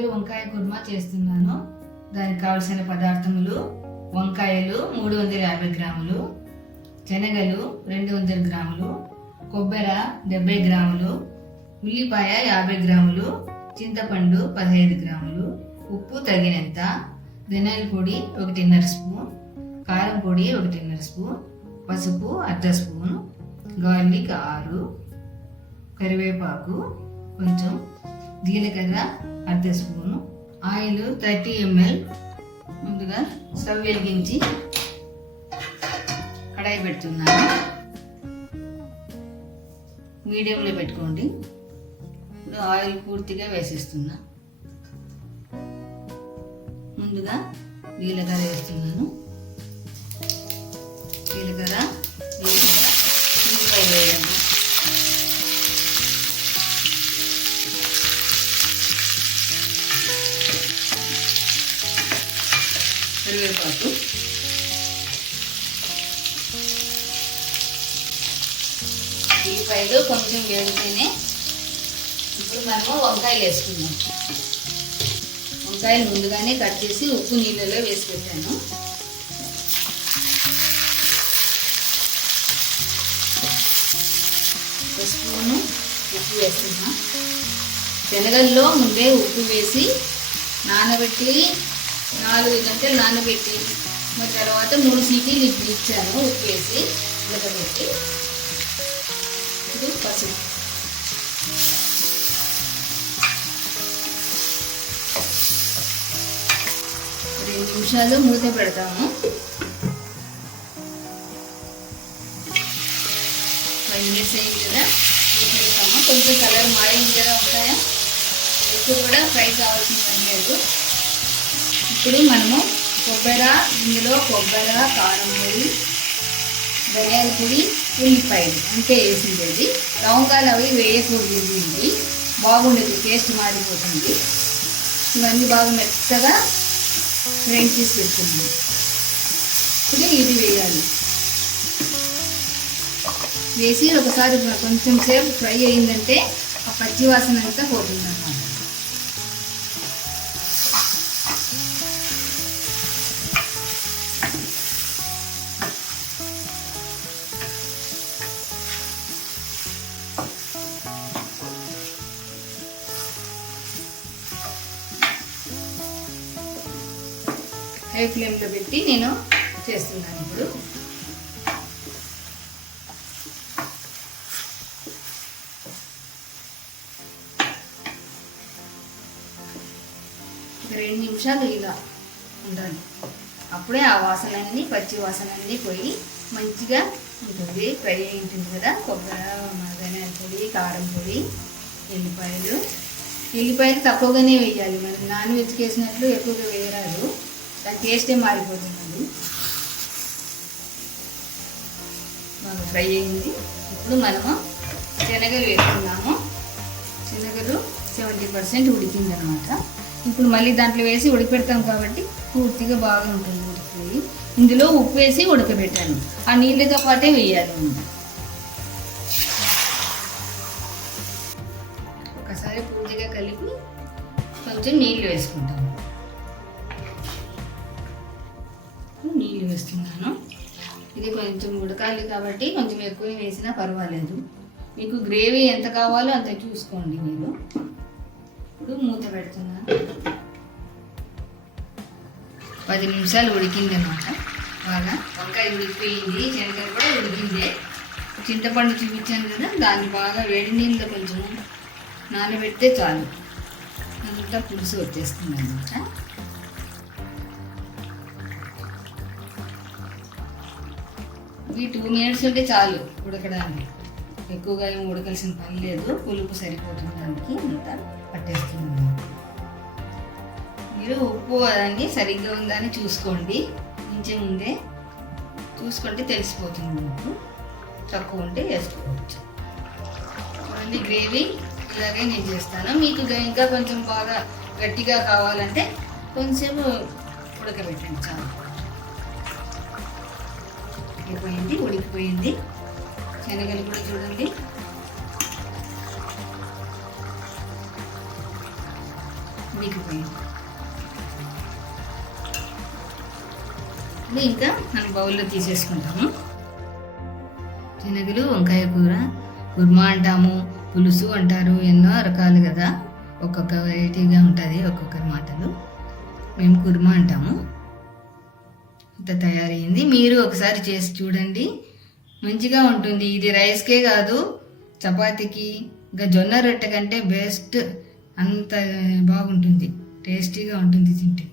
శనగలు వంకాయ కుర్మా చేస్తున్నాను. దానికి కావలసిన పదార్థములు: వంకాయలు 350 గ్రాములు, శనగలు 200 గ్రాములు, కొబ్బరి 70 గ్రాములు, ఉల్లిపాయ 50 గ్రాములు, చింతపండు 15 గ్రాములు, ఉప్పు తగినంత, ధనియాల పొడి 1.5 స్పూన్, కారం పొడి 1.5 స్పూన్, పసుపు 1/2 స్పూన్, గార్లిక్ 6, కరివేపాకు కొంచెం, జీలకర్ర 1/2 స్పూను, ఆయిల్ 30 ml. ముందుగా స్టవ్ వెలిగించి కడాయి పెడుతున్నాను. మీడియంలో పెట్టుకోండి. ఇప్పుడు ఆయిల్ పూర్తిగా వేసేస్తున్నా. ముందుగా జీలకర్ర వేస్తున్నాను. జీలకర్ర ఉల్లిపాయలు వేయండి. కరివేపాకు, ఉల్లిపాయలు కొంచెం వేడితేనే ఇప్పుడు మనము వంకాయలు వేసుకుందాం. వంకాయలు ముందుగానే కట్ చేసి ఉప్పు నీళ్ళలో వేసి పెట్టాను. ఒక స్పూను ఉప్పు వేస్తున్నా. శనగల్లో ముందే ఉప్పు వేసి నానబెట్టి 4 గంటలు నానబెట్టి మరి తర్వాత 3 సీటీలు ఇచ్చాను ఉప్పు వేసి ఉడకబెట్టి. ఇప్పుడు పసుపు, ఒక 2 నిమిషాలు మూత పెడతాము. 5 మినిట్స్ అయింది కదా, పెడతాము. కొంచెం కలర్ మారింది కదా ఉంటాయా, ఎక్కువ కూడా ఫ్రై కావాల్సింది లేదు. ఇప్పుడు మనము ఇందులో కొబ్బరి, కారం పొడి, ధనియాల పొడి, ఉల్లిపాయలు అంతే వేసిండేది. లవంగాలు అవి వేయకూడదు, దీనికి బాగుండేది, టేస్ట్ మారిపోతుంది. ఇవన్నీ బాగా మెత్తగా గ్రైండ్ చేసి పెట్టుకున్నాము. ఇప్పుడు ఇది వేయాలి. వేసి ఒకసారి కొంచెం సేపు ఫ్రై అయిందంటే ఆ పచ్చి వాసన అంతా పోతుంది అన్నమాట. హై ఫ్లేమ్లో పెట్టి నేను చేస్తున్నాను. ఇప్పుడు ఒక 2 నిమిషాలు ఇలా ఉండాలి. అప్పుడే ఆ వాసనన్నీ, పచ్చి వాసనన్నీ పోయి మంచిగా ఉంటుంది. ఫ్రై అయి ఉంటుంది కదా. కొబ్బరి, ధనియాల పొడి, కారం పొడి, ఎల్లిపాయలు తక్కువగానే వేయాలి. మనం నాన్ వెజ్కి వేసినట్లు ఎక్కువగా వేయరాదు, దాని టేస్టే మారిపోతుంది. బాగా ఫ్రై అయింది. ఇప్పుడు మనము శనగలు వేసుకున్నాము. శనగలు 70% ఉడికింది అనమాట. ఇప్పుడు మళ్ళీ దాంట్లో వేసి ఉడకబెడతాం కాబట్టి పూర్తిగా బాగా ఉంటుంది ఉడికిపోయి. ఇందులో ఉప్పు వేసి ఉడకబెట్టాను. ఆ నీళ్ళతో పాటే వేయాలి. ఒకసారి పూర్తిగా కలిపి కొంచెం నీళ్ళు వేసుకుంటాము. నీళ్ళు వేస్తున్నాను. ఇది కొంచెం ఉడకాలి కాబట్టి కొంచెం ఎక్కువ వేసినా పర్వాలేదు. మీకు గ్రేవీ ఎంత కావాలో అంత చూసుకోండి మీరు. ఇప్పుడు మూత పెడుతున్నాను. 10 నిమిషాలు ఉడికింది అన్నమాట. బాగా వంకాయ ఉడికిపోయింది, శనగలు కూడా ఉడికిందే. చింతపండు చూపించాను కదా, దాన్ని బాగా వేడి నీళ్ళలో కొంచెం నానబెడితే చాలు, అంతా పులుసు వచ్చేస్తుంది అన్నమాట. ఇవి 2 మినిట్స్ ఉంటే చాలు ఉడకడానికి. ఎక్కువగా ఏమి ఉడకాల్సిన పని లేదు. పులుపు సరిపోతుంది, దానికి అంతా పట్టేస్తుంది. మీరు ఉప్పు అన్నీ సరిగ్గా ఉందని చూసుకోండి. కొంచెం ముందే చూసుకుంటే తెలిసిపోతుంది మీకు. తక్కువ ఉంటే వేసుకోవచ్చు. చూడండి, గ్రేవీ ఇలాగే నేను చేస్తాను. మీకు ఇంకా కొంచెం బాగా గట్టిగా కావాలంటే కొంచెం ఉడకబెట్టండి చాలు. ఉడికిపోయింది. శనగలు కూడా చూడండి ఉడికిపోయింది. ఇది ఇంకా మనం బౌల్లో తీసేసుకుంటాము. శనగలు వంకాయ కూర కుర్మా అంటాము, పులుసు అంటారు, ఎన్నో రకాలు కదా, ఒక్కొక్క వెరైటీగా ఉంటుంది ఒక్కొక్కరి మాటలు. మేము కుర్మా అంటాము. ఇంత తయారైంది. మీరు ఒకసారి చేసి చూడండి, మంచిగా ఉంటుంది. ఇది రైస్కే కాదు, చపాతీకి ఇంకా జొన్న రొట్టె కంటే బెస్ట్. అంత బాగుంటుంది, టేస్టీగా ఉంటుంది తింటే.